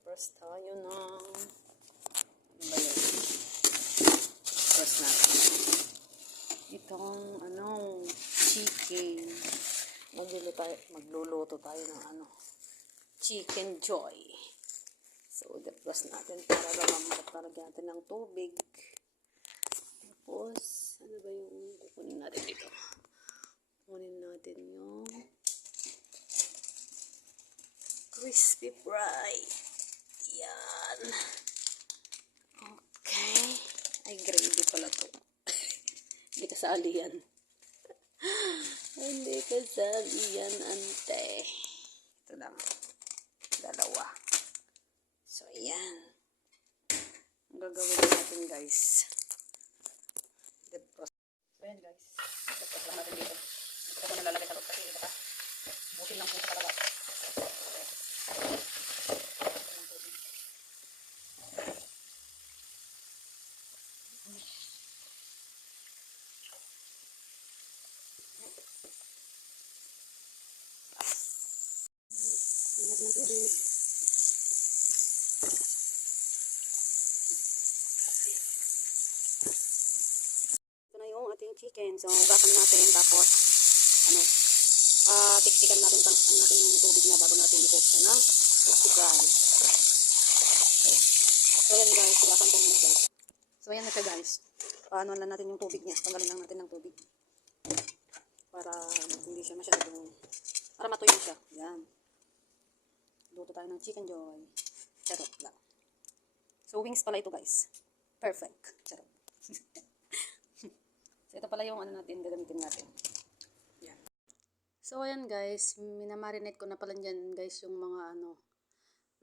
Press tayo ng... Ano ba yun? Press natin. Itong, ano, chicken. Magluluto tayo, magluluto tayo ng ano, chicken joy. So, depress natin para lumambot. Talagyan natin ng tubig. Tapos, ano ba yung kukunin natin dito? Kukunin natin yung crispy fry. Yan. Okay. Ay, gravy pala to. Hindi kasali yan. Hindi kasali yan, ante. Ito lang. Dalawa. So, ayan. Ang gagawin natin, guys. Depros. So, ayan, guys. Depros lang natin dito. Ito ko nalalagay sa loob ito pa. Butin lang po sa Ito na yung ating chicken. So, ugasan natin. Tapos, ano, ah, tiktikan natin, ano natin yung tubig na bago natin i-cook crispy fry. So, yan guys. Ugasan ko muna siya. So, yan na siya guys. Paano lang natin yung tubig niya. Tanggalin lang natin ng tubig. Para hindi siya masyadong, para matuyo siya. Yan. Luto tayo ng chicken joy. Charot lang. So, wings pala ito guys. Perfect. Charot. So, ito pala yung ano natin, gagamitin natin. Yan. So, ayan guys, minamarinate ko na pala dyan guys yung mga ano,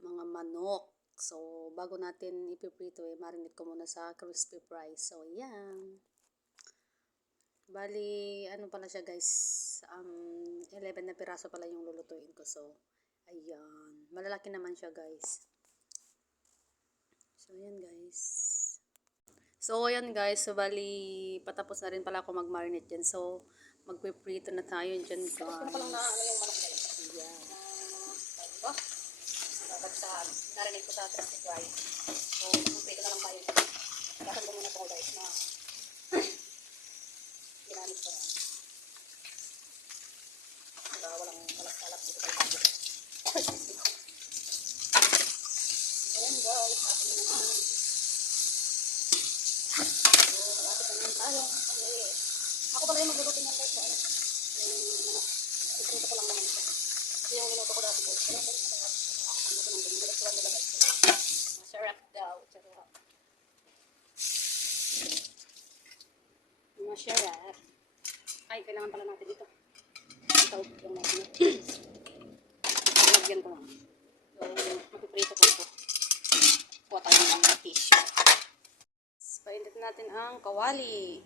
mga manok. So, bago natin ipiprito eh, marinate ko muna sa crispy fry. So, yan. Bali, ano pala siya guys, um, 11 na piraso pala yung lulutuin ko. So, ayan. Malalaki naman siya guys. So, ayan guys. So, ayan guys. So, bali, patapos na rin pala ako mag-marinate dyan. So, magpiprito na tayo dyan guys. Tapos ko palang na, ano yung manok guys. Ayan. Uh, Babagsahan. Narinig ko sa crispy fry. So, magprito na lang tayo. Kasan ko muna po guys na ginamit ko na. Diba, walang kalat-kalat dito sa tayo. Ayan guys. Akin na naman. Malapit na naman tayo. Kasi ako pala yung magluluto niyan guys. Ano? Yung iprito ko lang naman ito. Ito yung minuto ko dati guys. Guys. Masarap daw. Charot. Masarap. Ay, kailangan pala natin ito. Ito yung natin. Lagyan ko lang. So, mapiprito ko ito. Kuha tayo ng tissue. Painit natin ang kawali.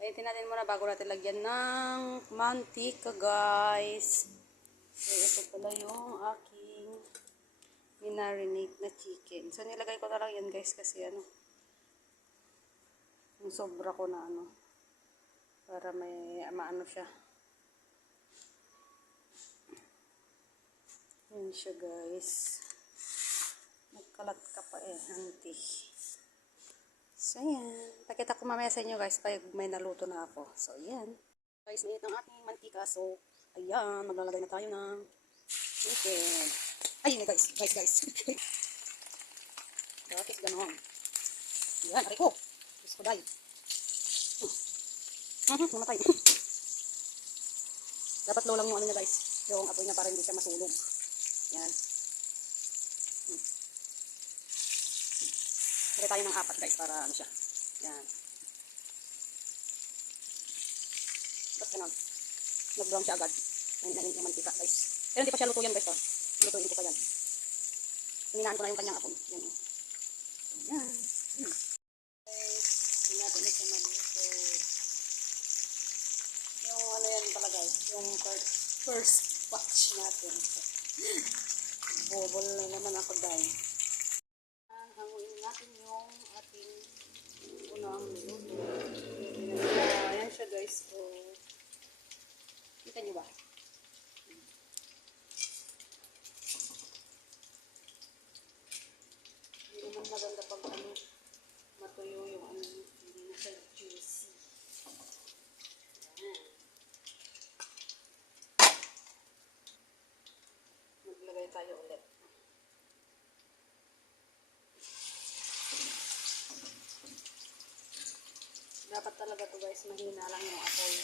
Painitin natin muna bago natin lagyan ng mantika, guys. So, ito pala yung aking minarinate na chicken. So, nilagay ko na lang yan, guys, kasi ano, yung sobra ko na ano, para may maano siya. Yan siya, guys. Nagkalat ka pa eh, auntie. So, yan. Pakita ko mamaya sa inyo guys pag may naluto na ako. So, yan. Guys, init ang aking mantika. So, ayan. Maglalagay na tayo ng chicken. Ayun guys. Guys, guys. Bakit ganon? Yan, aray ko. Diyos ko dahil. Mhm, namatay. Dapat low lang yung ano niya guys. Yung apoy niya para hindi siya masulog. Yan. Lagay tayo ng apat guys para ano siya. Yan. Ba't ganun? Nag-brown siya agad. Ayun na yung mantika guys. Pero hindi pa siya luto yan guys. Oh. Lutuin ko pa yan. Hininaan ko na yung kanyang apoy. Yan. oh. Yan. Hmm. Yung ano yan pala guys. Yung first, batch natin. Bobol na naman ako dahil yung ating unang luto. Ayan siya guys. So, kita nyo ba? maganda pag ano, matuyo yung ano, hindi na siya juicy. Yan. Maglagay tayo ulit. Dapat talaga to guys, mahina lang yung apoy.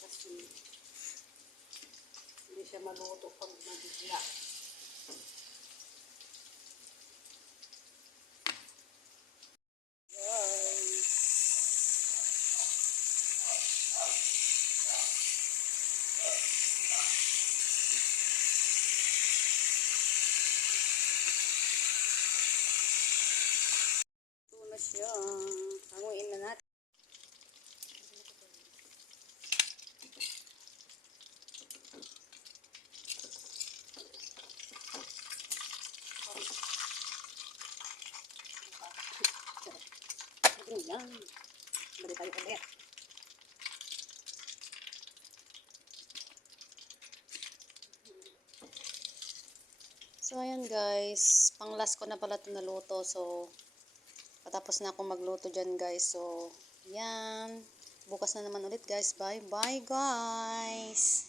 Kasi hindi siya maluto pag mabigla. Guys. Ito na siya. Hanguin na natin. Yan. Balik tayo ulit. So, ayan guys. Pang last ko na pala ito naluto. So, patapos na ako magluto dyan guys. So, yan. Bukas na naman ulit guys. Bye bye guys.